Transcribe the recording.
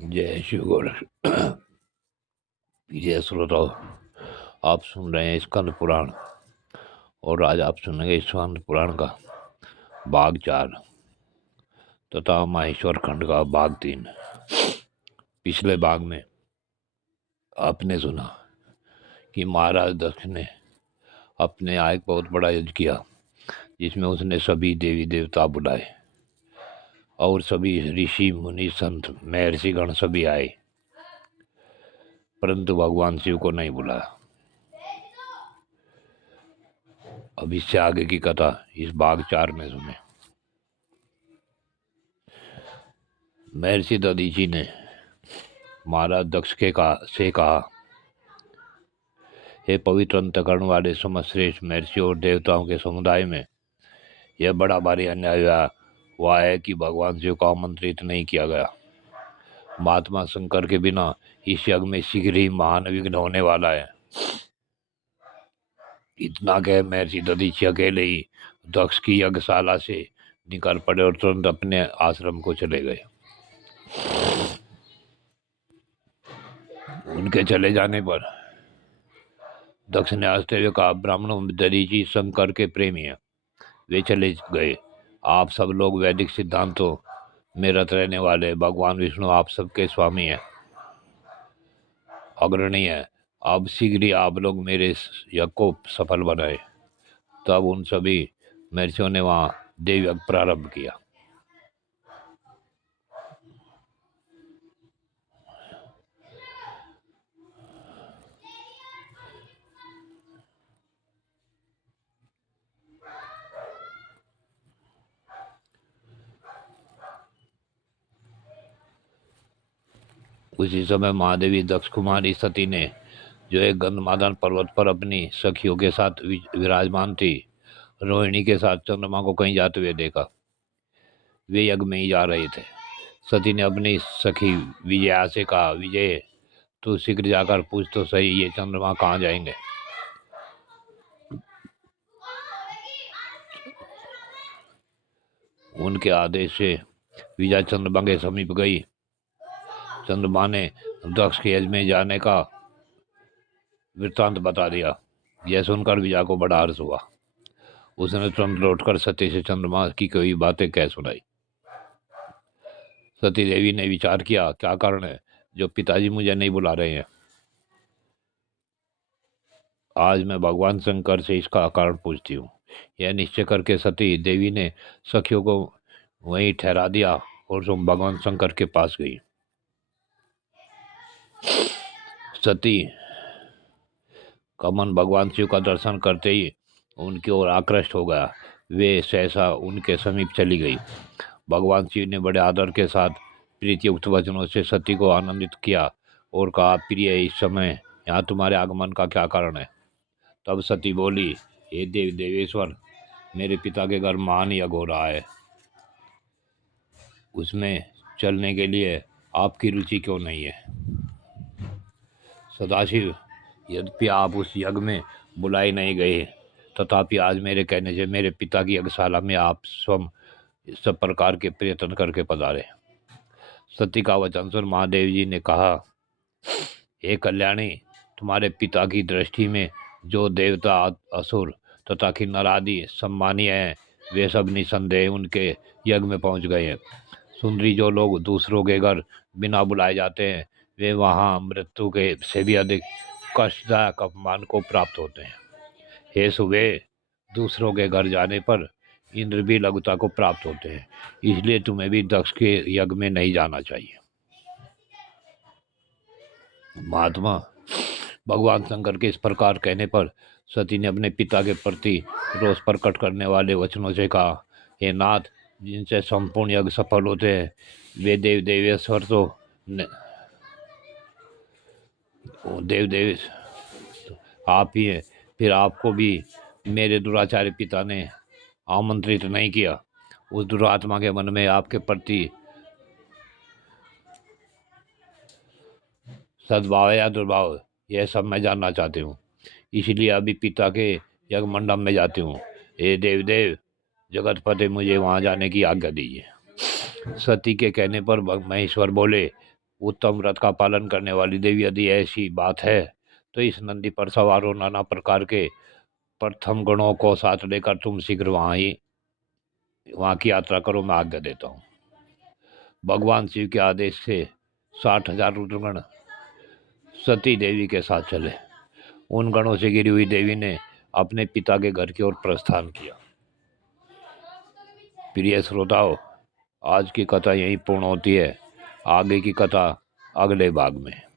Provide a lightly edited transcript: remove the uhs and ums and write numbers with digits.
जय शिव गोरख। प्रिय श्रोताओ, आप सुन रहे हैं स्कंद पुराण और आज आप सुनेंगे स्कंद पुराण का भाग 4 तथा माहेश्वर खंड का भाग 3। पिछले भाग में आपने सुना कि महाराज दक्ष ने अपने यहाँ एक बहुत बड़ा यज्ञ किया जिसमें उसने सभी देवी देवता बुलाए और सभी ऋषि मुनि संत महर्षि गण सभी आए, परंतु भगवान शिव को नहीं बुलाया। अब इससे आगे की कथा इस भाग 4 में सुने। महर्षि दधीचि ने महाराज दक्ष से कहा, हे पवित्र अंतकरण वाले समश्रेष्ठ महर्षि और देवताओं के समुदाय में यह बड़ा भारी अन्याय हुआ है कि भगवान शिव को आमंत्रित नहीं किया गया। महात्मा शंकर के बिना इस यज्ञ में शीघ्र ही महान विघ्न होने वाला है। इतना कह महर्षि दधीचि अकेले ही दक्ष की यज्ञशाला से निकल पड़े और तुरंत अपने आश्रम को चले गए। उनके चले जाने पर दक्ष ने हंसते हुए कहा, ब्राह्मणों दधीचि शंकर के प्रेमी हैं, वे चले गए। आप सब लोग वैदिक सिद्धांतों में रत रहने वाले भगवान विष्णु आप सबके स्वामी हैं, अग्रणी है। अब शीघ्र ही आप लोग मेरे यज्ञ को सफल बनाए। तब उन सभी महर्षियों ने वहाँ देव यज्ञ प्रारंभ किया। उसी समय महादेवी दक्ष कुमारी सती ने, जो एक गंधमादन पर्वत पर अपनी सखियों के साथ विराजमान थी, रोहिणी के साथ चंद्रमा को कहीं जाते हुए देखा। वे यज्ञ में ही जा रहे थे। सती ने अपनी सखी विजया से कहा, विजय, तू शीघ्र जाकर पूछ तो सही, ये चंद्रमा कहाँ जाएंगे। उनके आदेश से विजया चंद्रमा के समीप गई। चंद्रमा ने दक्ष के यज्ञ में जाने का वृत्तांत बता दिया। यह सुनकर विजया को बड़ा हर्ष हुआ। उसने तुरंत लौटकर सती से चंद्रमा की कोई बातें कह सुनाई। सती देवी ने विचार किया, क्या कारण है जो पिताजी मुझे नहीं बुला रहे हैं। आज मैं भगवान शंकर से इसका कारण पूछती हूँ। यह निश्चय करके सती देवी ने सखियों को वहीं ठहरा दिया और तुम भगवान शंकर के पास गई। सती का मन भगवान शिव का दर्शन करते ही उनकी ओर आकृष्ट हो गया। वे सहसा उनके समीप चली गई। भगवान शिव ने बड़े आदर के साथ प्रीतियुक्त वचनों से सती को आनंदित किया और कहा, प्रिय, इस समय यहाँ तुम्हारे आगमन का क्या कारण है। तब सती बोली, हे देव देवेश्वर, मेरे पिता के घर महान यज्ञ हो रहा है, उसमें चलने के लिए आपकी रुचि क्यों नहीं है। सदाशिव, यद्यपि आप उस यज्ञ में बुलाए नहीं गए, तथापि आज मेरे कहने से मेरे पिता की यज्ञशाला में आप स्वयं सब प्रकार के प्रयत्न करके पधारे। सती का वचन सुन महादेव जी ने कहा, हे कल्याणी, तुम्हारे पिता की दृष्टि में जो देवता, असुर तथा किन्नर आदि सम्मानीय हैं, वे सब निसंदेह उनके यज्ञ में पहुंच गए हैं। सुंदरी जो लोग दूसरों के घर बिना बुलाए जाते हैं, वे वहां मृत्यु के से भी अधिक कष्टदायक अपमान को प्राप्त होते हैं। हे सुबह, दूसरों के घर जाने पर इंद्र भी लघुता को प्राप्त होते हैं, इसलिए तुम्हें भी दक्ष के यज्ञ में नहीं जाना चाहिए। महात्मा, भगवान शंकर के इस प्रकार कहने पर सती ने अपने पिता के प्रति रोष प्रकट करने वाले वचनों से कहा, हे नाथ, जिनसे संपूर्ण यज्ञ सफल होते हैं, वे देव देवेश्वर तो देव देवेश आप ही हैं। फिर आपको भी मेरे दुराचारी पिता ने आमंत्रित नहीं किया। उस दुरात्मा के मन में आपके प्रति सद्भाव या दुर्भाव, यह सब मैं जानना चाहती हूँ, इसलिए अभी पिता के यज्ञ मंडप में जाती हूँ। हे देवदेव जगतपति, मुझे वहाँ जाने की आज्ञा दीजिए। सती के कहने पर महेश्वर बोले, उत्तम व्रत का पालन करने वाली देवी यदि ऐसी बात है तो इस नंदी पर सवार हो नाना प्रकार के प्रथम गणों को साथ लेकर तुम शीघ्र वहाँ की यात्रा करो, मैं आज्ञा देता हूँ। भगवान शिव के आदेश से 60,000 रुद्रगण सती देवी के साथ चले। उन गणों से घिरी हुई देवी ने अपने पिता के घर की ओर प्रस्थान किया। प्रिय श्रोताओं, आज की कथा यहीं पूर्ण होती है। आगे की कथा अगले भाग में।